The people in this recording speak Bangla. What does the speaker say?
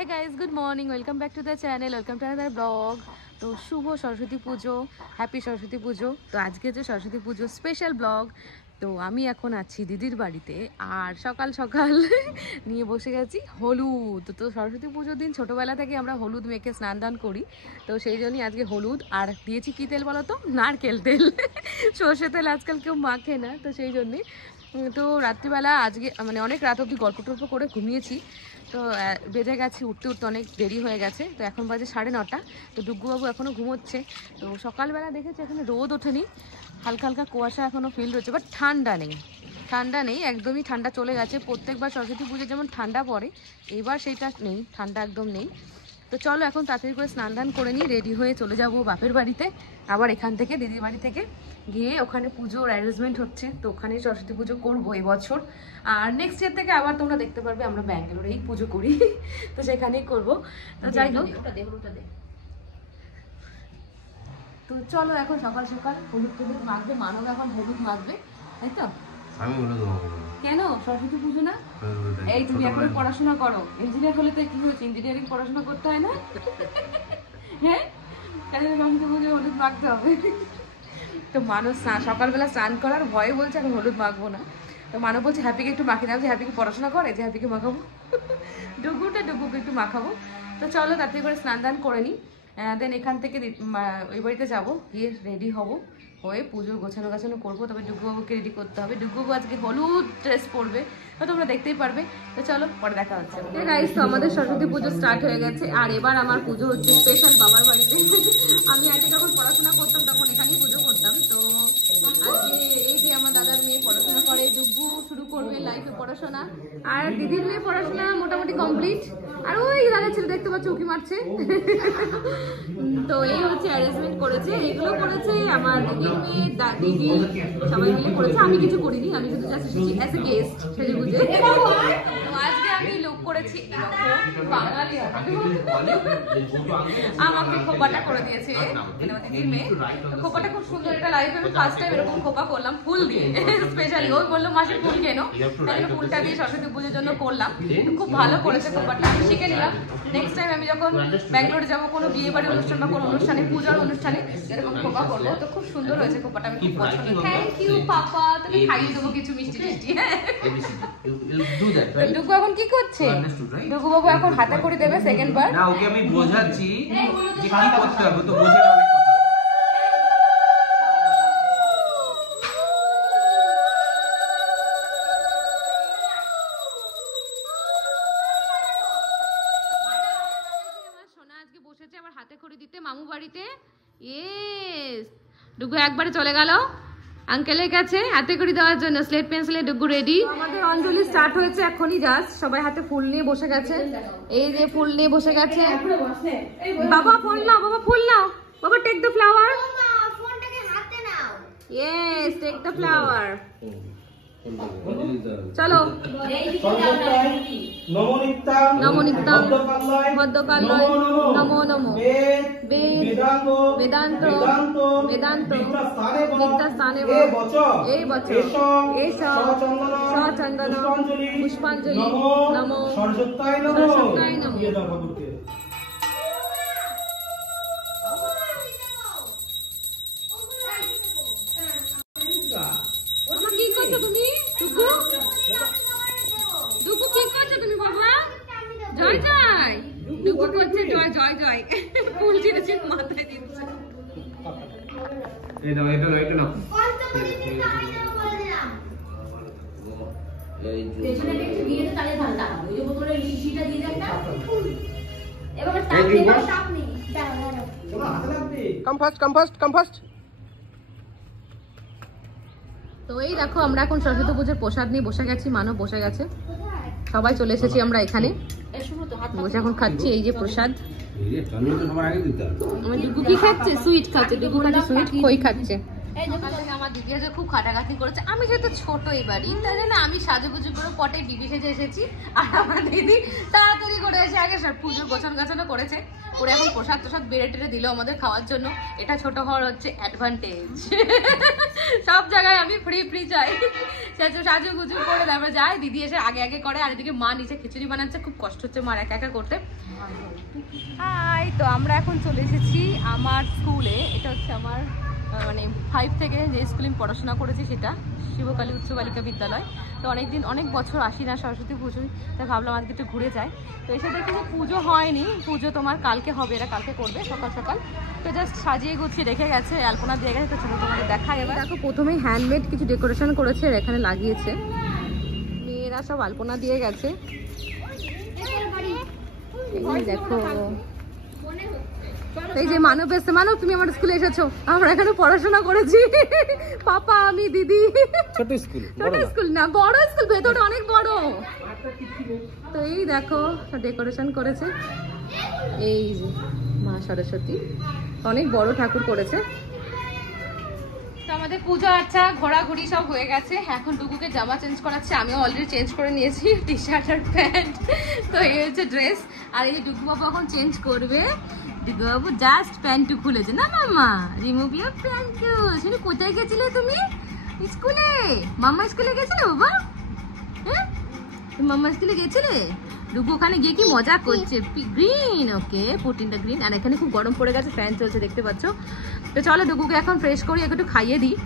Hey guys, good morning. Welcome back to the channel. Welcome to another vlog. তো শুভ সরস্বতী পুজো, হ্যাপি সরস্বতী পুজো। তো আজকে যে সরস্বতী পুজো স্পেশাল ব্লগ। তো আমি এখন আছি দিদির বাড়িতে আর সকাল সকাল নিয়ে বসে গেছি হলুদ। তো সরস্বতী পুজোর দিন ছোটোবেলা থেকে আমরা হলুদ মেখে স্নান দান করি। তো সেই জন্যই আজকে হলুদ আর দিয়েছি কী তেল বলো তো, নারকেল তেল। সর্ষে তেল আজকাল কেউ মাখে না, তো সেই জন্যই। তো রাত্রিবেলা আজকে মানে অনেক রাত অবধি গল্প টল্প করে ঘুমিয়েছি। তো বেজে গেছি উঠতে উঠতে অনেক দেরি হয়ে গেছে। তো এখন বাজে 9:30। তো ডুগ্গুবাবু এখনও ঘুমোচ্ছে। তো সকালবেলা দেখেছি এখানে রোদ ওঠেনি, হালকা হালকা কুয়াশা এখনও ফিল রয়েছে, বাট ঠান্ডা নেই, একদমই ঠান্ডা চলে গেছে। প্রত্যেকবার সরস্বতী পুজো যেমন ঠান্ডা পড়ে, এইবার সেইটা নেই, ঠান্ডা একদম নেই। তো চলো এখন তাড়াতাড়ি করে স্নান দান করে নিই, রেডি হয়ে চলে যাব বাপের বাড়িতে। আবার এখান থেকে দিদির বাড়ি থেকে গিয়ে ওখানে পুজোর অ্যারেঞ্জমেন্ট হচ্ছে, তো ওখানে সরস্বতী পুজো করবো এবছর। আর নেক্সট ইয়ার থেকে আবার তোমরা দেখতে পারবে আমরা ব্যাঙ্গালোরেই পুজো করি, তো সেখানেই করবো। তো যাই হোক, তো চলো এখন সকাল সকাল হলুদ টলুদ মাখবে, মানব এখন হলুদ মাখবে, তাই তো? আমি হলুদ কেন সরস্বতী পুজো না? এই তুমি এখন পড়াশোনা করো, ইঞ্জিনিয়ার হলে তো কি হয়েছে, ইঞ্জিনিয়ারিং পড়াশোনা করতে হয় না? হ্যাঁ, তাহলে সরস্বতী পুজো হলুদ মাখতে হবে। তো মানুষ সকালবেলা স্নান করার ভয়ে বলছে এখন হলুদ মাখবো না। তো মানব বলছে হ্যাপিকে একটু মাখিয়ে দাও, যে হ্যাপিকে পড়াশোনা করে, যে হ্যাপিকে মাখাবো। ডুগুকে একটু মাখাবো। তো চলো তাড়াতাড়ি করে স্নান দান করে নিই, দেন এখান থেকে ওই বাড়িতে যাবো, গিয়ে রেডি হবো, হয়ে পুজোর গোছানো করবো। তবে ডুগুবাবুকে রেডি করতে হবে, ডুগুবাবু আজকে হলুদ ড্রেস পরবে, তো তোমরা দেখতেই পারবে। তো চলো পরে দেখা হচ্ছে। গাইস, তো আমাদের সরস্বতী পুজো স্টার্ট হয়ে গেছে, আর এবার আমার পুজো হচ্ছে স্পেশাল বাবার বাড়িতে। আমি আগে যখন পড়াশোনা করতাম তখন এখানেই পুজো করতাম। তো আজকে এই যে আমার দাদার মেয়ে পড়াশোনা করে, ডুগু শুরু করবে লাইফে পড়াশোনা, আর দিদির মেয়ে পড়াশোনা মোটামুটি কমপ্লিট, আর ওই দাদার ছেলে দেখতে পাচ্ছ উকি মারছে। তো এই হচ্ছে অ্যারেঞ্জমেন্ট করেছে, এগুলো করেছে আমার দিদির মেয়ে, দিদি সবাই মিলে করেছে, আমি কিছু করিনি, আমি শুধু জাস্ট এসেছি অ্যাজ এ গেস্ট সেজে বুঝে। তো আজকে আমি লুক করেছি বাঙালি, আমাকে খোপাটা করে দিয়েছে দিদির মেয়ে। তো খোপাটা খুব সুন্দর, এটা লাইফে আমি ফার্স্ট টাইম এরকম খোপা করলাম ফুল দিয়ে, স্পেশালি ওই বললো মাসে ফুল কেনো, তাই জন্য ফুলটা দিয়ে সরস্বতী পুজোর জন্য করলাম। খুব ভালো করেছে খোপাটা, আমি শিখে নিলাম। নেক্সট টাইম আমি যখন ব্যাঙ্গালোরে যাবো কোনো বিয়ে বাড়ির অনুষ্ঠান বা কোনো অনুষ্ঠানে, পূজার অনুষ্ঠানে এরকম খোপা করবো। তো খুব সুন্দর হয়েছে খোপাটা, আমি খুব পছন্দ। থ্যাংক ইউ পাপা, তোকে খাইয়ে দেবো কিছু মিষ্টি টিষ্টি। ডুগু এখন কি করছে? ডুগু বাবু এখন হাতে করে দেবে সেকেন্ড বার। না, ওকে আমি বোঝাচ্ছি যে কি করতে হবে, তো বোঝার অনেক কথা। সোনা আজকে বসেছে আবার হাতে খড়ি দিতে মামু বাড়িতে। ইয়েস, ডুগু একবারে চলে গেল আঙ্কেলের কাছে হাতে করে দেওয়ার জন্য, স্লেট পেন্সিলে ডুগু রেডি। আমাদের অঞ্জলি স্টার্ট হয়েছে এখনই জাস্ট, সবাই হাতে ফুল নিয়ে বসে গেছে, এই যে ফুল নিয়ে বসে গেছে। বাবা ফুল নাও, বাবা ফুল নাও, বাবা take the flower, yes take the flower. চলো নমো নিত্যাং ভদ্রকালয় নমো নমো বেদান্ত নিত্যাস্থানে এই বছর এস সচন্দন পুষ্পাঞ্জলি নমো সরস্বত্যায় নমো। জয় জয় ডুগু করছে, জয় জয় জয়, ফুল ছিঁড়েছে মাথায় দিচ্ছে। এই দাও, এটা নাও, এটা নাও। কাম ফাস্ট। তো এই দেখো আমরা এখন সরস্বতী পুজোর প্রসাদ নিয়ে বসে গেছি, মানব বসে গেছে, সবাই চলে এসেছি আমরা এখানে বসে এখন খাচ্ছি এই যে প্রসাদ। আমার ডুগু কি খাচ্ছে? সুইট খাচ্ছে, ডুগু খাচ্ছে সুইট, খই খাচ্ছে। আমার দিদি আজ খুব খাটাখাটি করেছে, আমি যেহেতু ছোট এবারই তাই জন্য আমি সাজুগুজু করে পটে ডিবি সেজে এসেছি, আর আমার দিদি তাড়াতাড়ি করে এসে আগে সব পুজোর গোছানো করেছে, ওরা এখন প্রসাদ টোসাদ বেড়ে টেড়ে দিল আমাদের খাওয়ার জন্য। এটা ছোট হওয়ার হচ্ছে অ্যাডভান্টেজ। সব জায়গায় আমি ফ্রি চাই। সাজু গুজু করে তারপরে যাই, দিদি এসে আগে করে, আর এদিকে মা নিচে খিচুড়ি বানাচ্ছে, খুব কষ্ট হচ্ছে মার একা করতে। হাই, তো আমরা এখন চলে এসেছি আমার স্কুলে। এটা হচ্ছে আমার মানে 5 থেকে যে স্কুলে আমি পড়াশোনা করেছি সেটা শিবকালী উচ্চ বালিকা বিদ্যালয়। তো অনেক বছর আসি না সরস্বতী পুজোয়, তাই ভাবলাম আজকে একটু ঘুরে যাই। তো এসে দেখি যে পুজো হয়নি, পুজো তোমার কালকে হবে, এরা কালকে করবে সকাল। তো জাস্ট সাজিয়ে গুছিয়ে রেখে গেছে, আলপনা দিয়ে গেছে। তো চলো তোমাদের দেখা। এবার দেখো প্রথমেই হ্যান্ডমেড কিছু ডেকোরেশন করেছে, আর এখানে লাগিয়েছে, মেয়েরা সব আলপনা দিয়ে গেছে। এই দেখো, এই যে মানব এসছে। মানব, তুমি আমার স্কুলে এসেছো, আমরা এখানে পড়াশোনা করেছি, পাপা আমি দিদি। ছোট স্কুল না, বড় স্কুল, ভেতরটা অনেক বড়। তো এই দেখো ডেকোরেশন করেছে, এই যে মা সরস্বতী, অনেক বড় ঠাকুর করেছে। তো আমাদের পুজো আচ্ছা ঘোরাঘুরি সব হয়ে গেছে, এখন ডুগুকে জামা চেঞ্জ করাচ্ছে, আমিও অলরেডি চেঞ্জ করে নিয়েছি, টি শার্ট আর প্যান্ট। তো এই হচ্ছে ড্রেস, আর এই যে ডুগু বাবু এখন চেঞ্জ করবে। ডুগু বাবু জাস্ট প্যান্টু খুলেছে না মাম্মা, রিমুভ ইউর প্যান্টু। শুনি কোথায় গেছিলে তুমি? স্কুলে। মাম্মা স্কুলে গেছিলে বাবা? হ্যাঁ, তুমি মাম্মা স্কুলে গেছিলে? ডুগু ওখানে গিয়ে কি মজা করছে, গ্রিন, ওকে প্রোটিনটা গ্রিন। আর এখানে খুব গরম পড়ে গেছে, ফ্যান চলছে দেখতে পাচ্ছ। তো চলো ডুগুকে এখন ফ্রেশ করি, একটু খাইয়ে দিই।